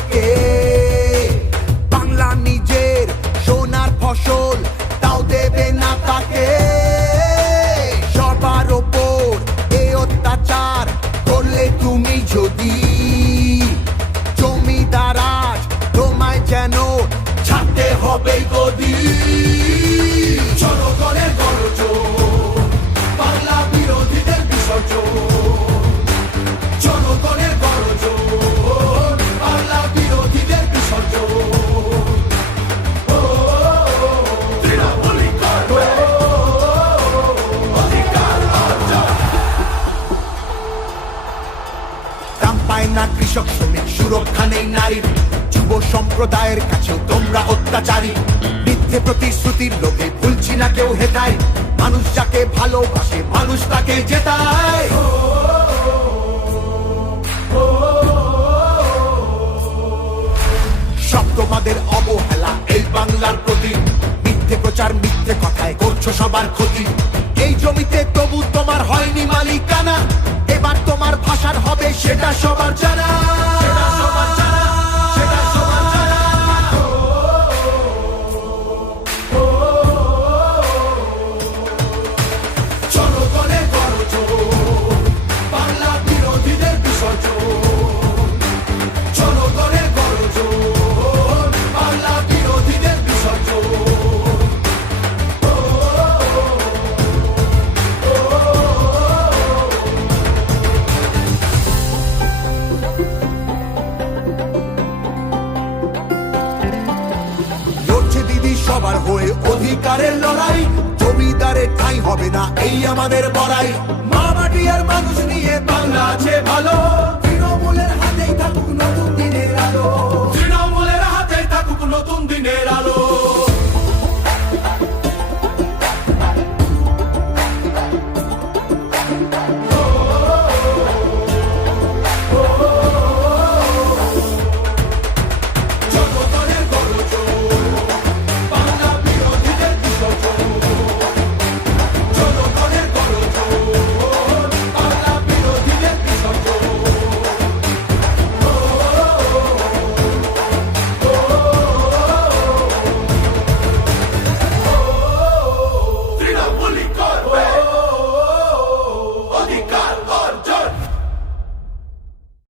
থাকে। বাংলা নিজের সোনার ফসল, তাও দেবে না তাকে। সবার ওপর এ অত্যাচার করলে তুমি যদি, জমিদার আজ তোমায় যেন ছাড়তে হবে গদি। জনগণের গর্জন, বাংলা বিরোধীদের বিসর্জন। জনগণের গর্জন, বাংলা বিরোধীদের বিসর্জন। দাম পায় না কৃষক শ্রমিক, সুরক্ষা নেই নারীর। যুব সম্প্রদায়ের কাছেও তোমরা অত্যাচারী। মিথ্যে প্রতিশ্রুতির লোভে ভুলছি না কেউ হেথায়। মানুষ যাকে ভালোবাসে মানুষ তাকে জেতায়। সব তোমাদের অবহেলা এই বাংলার প্রতি। মিথ্যে প্রচার মিথ্যে কথায় করছো সবার ক্ষতি। এই জমিতে তবু তোমার হয়নি মালিকানা। এবার তোমার ভাষার হবে সেটা সবার জানা। সেটা সবার জানা, সেটা সবার জানা। জনগণের গর্জন, বাংলা বিরোধীদের বিসর্জন। জনগণের গর্জন, বাংলা বিরোধীদের বিসর্জন। লড়ছে দিদি সবার হয়ে অধিকারের লড়াই। জমিদারের ঠাঁই হবে না এই আমাদের বড়াই। মা মাটি আর মানুষ নিয়ে বাংলা আছে ভালো।